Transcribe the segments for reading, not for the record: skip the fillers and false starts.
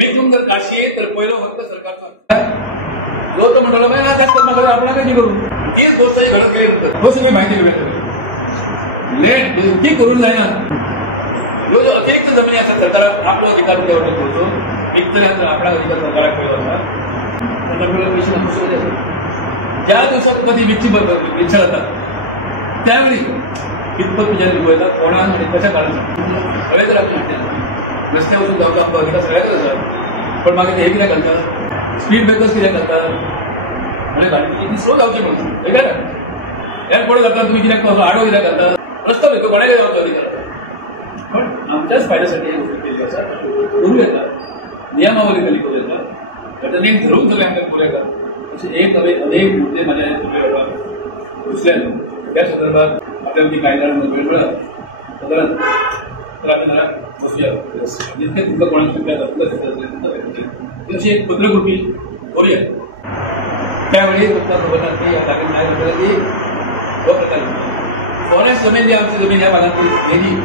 बेजून जर काशी तर पहिलं फक्त सरकारचा जो तो म्हणाला नाही ना त्यात कर्मचारी आपण कधी करू हीच गोष्ट घडत गेली हो सगळी माहिती मिळते लेट ती करून जायना जो जो अतिरिक्त जमिनी असतात सरकार आपला अधिकार त्यावर करतो एक तरी आपला अधिकार सरकार ज्या दिवसात कधी विच्छेद होतात त्यावेळी कितपत विचार येतात कोणाला आणि कशा काळासाठी सगळे जर आपण म्हणते रस्त्यावरून जाऊन आपला अधिकार सगळ्याकडे असतात पण मागे ते हे किती करतात स्पीड ब्रेकर्स किती करतात म्हणजे गाडी स्लो जाऊची म्हणतो हे काय या पुढे जातात तुम्ही किती आडो किती करतात रस्ता भेटतो कोणाला जाऊचा अधिकार पण आमच्याच फायद्यासाठी केली असतात करू येतात नियमावली खाली करू येतात त्याचा नेम ठरवून सगळे आमच्या पुढे येतात असे एक नवे अनेक मुद्दे माझ्या दुसऱ्या त्या संदर्भात आपल्याला ती कायद्याला वेळ मिळाला साधारण तर आम्ही जरा बसूया जितके तुमचं कोणाला अशी एक पत्रकृती करूया त्यावेळी पंतप्रधानांनी या जागेत काय म्हटलं की फॉरेस्ट जमीन जी आमची जमीन या भागात गेली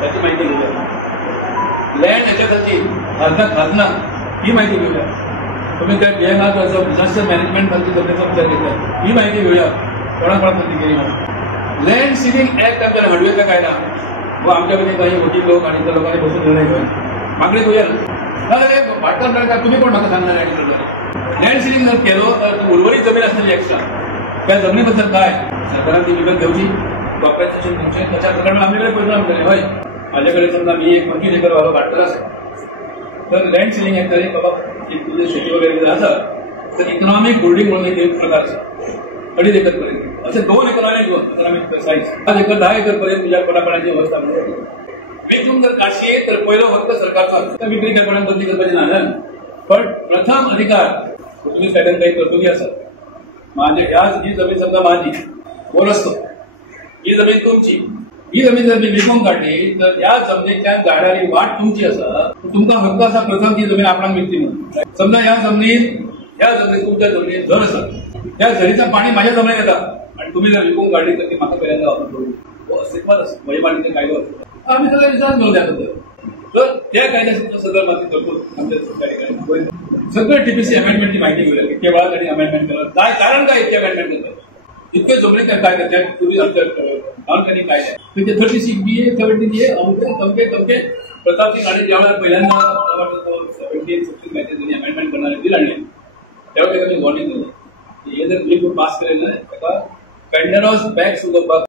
त्याची माहिती घेऊया लँड याच्यासाठी खाजना ही माहिती घेऊया तुम्ही त्या DMR डिझास्टर मॅनेजमेंट मंत्री जमिनीचा विचार घेतला ही माहिती घेऊया कोणाकोणाची केली लँड सिलिंग ऍक्ट आपल्याला घडवेल का काय ना व आमच्याकडे काही वकील लोक आणि त्या लोकांनी बसून निर्णय घेऊया मागणी घेऊया ना वाटणार का तुम्ही कोण मला सांगणार लँड सिलिंग जर केलो तर उर्वरित जमीन असलेली एक्स्ट्रा त्या जमिनीबद्दल काय सरकारने ती विकत घेऊची कॉर्पोरेशन तुमचे त्याच्या प्रकरणात आमच्याकडे परिणाम केले होय माझ्याकडे समजा मी एक 25 एकर वाला वाटलं असेल तर लँड सिलिंग ऍक्ट जरी बाबा तुझे शेती वगैरे जर असं तर इकॉनॉमिक होल्डिंग म्हणून एक प्रकार असं 2.5 एकर पर्यंत असे 2 एकर आणि इकॉनॉमिक साईज 5 एकर 10 एकर पर्यंत तुझ्या पटापणाची व्यवस्था बेजून जर काशी तर पहिलं फक्त सरकारचा विक्री करण्यापर्यंत बंदी करण्याची नाही पण प्रथम अधिकार तुम्ही कायद्यात काही कर्तव्य असत माझे याच ही जमीन समजा माझी कोण असतो ही जमीन तुमची ही जमीन जर मी विकून काढली तर या जमिनीच्या गाड्याची वाट तुमची असा तुमचा हक्क असा प्रथम ती जमीन आपण विकती म्हणून समजा या जमिनीत तुमच्या जमिनीत झर असत त्या झरीचं पाणी माझ्या जमिनीत येतात आणि तुम्ही जर विकून काढली तर ती मात्र पहिल्यांदा वापर करू अस्तित्वात असतो वैमानिक कायदा असतो आम्ही सगळं विचार घेऊ द्या तर त्या कायद्याचं सगळं माती करतो आमच्या सरकारी सगळं टीपीसी अमेंडमेंटची माहिती मिळेल इतके वेळा त्यांनी अमेंडमेंट केलं काय कारण काय इतके अमेंडमेंट करतात इतके जमले काय करतात पूर्वी आमच्या त्यांनी काय नाही 36 BA 70 अमके प्रताप सिंग आणि ज्यावेळेला पहिल्यांदा 17 त्यांनी अमेंडमेंट करणारे बिल आणले त्यावेळेला त्यांनी वॉर्निंग दिलं हे जर बिल पास केलं ना त्याला पेंडरॉस बॅक सुद्धा